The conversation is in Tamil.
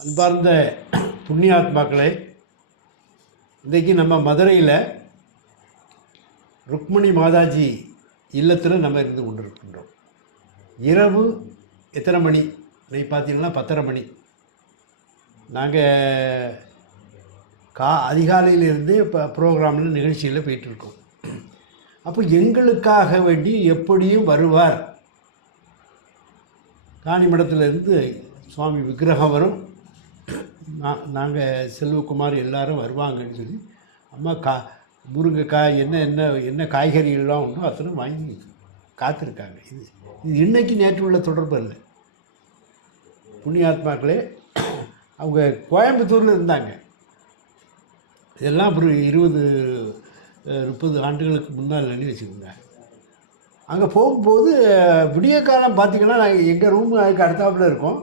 அன்பார்ந்த புண்ணியாத்மாக்களே, இன்றைக்கி நம்ம மதுரையில் ருக்மணி மாதாஜி இல்லத்தில் நம்ம இருந்து கொண்டிருக்கின்றோம். இரவு எத்தனை மணி பார்த்தீங்கன்னா 10:30 மணி. நாங்கள் அதிகாலையிலிருந்து இப்போ ப்ரோக்ராமில் நிகழ்ச்சியில் போயிட்டுருக்கோம். அப்போ எங்களுக்காக வேண்டி எப்படியும் வருவார். காணிமடத்திலிருந்து சுவாமி விக்கிரகம் வரும். நாங்கள் செல்வகுமார் எல்லோரும் வருவாங்கன்னு சொல்லி அம்மா முருங்கைக்காய் என்ன காய்கறிகள்லாம் உண்டோ அத்தனை வாங்கி காத்திருக்காங்க. இது இன்னைக்கு நேற்று உள்ள தொடர்பு இல்லை. புண்ணியாத்மாக்களே, அவங்க கோயம்புத்தூரில் இருந்தாங்க. இதெல்லாம் அப்புறம் 20-30 ஆண்டுகளுக்கு முன்னால் எழுதி வச்சுக்கோங்க. அங்கே போகும்போது விடிய காலம் பார்த்திங்கன்னா நாங்கள் எங்கள் ரூம் அதுக்கு அடுத்தாப்புல இருக்கோம்.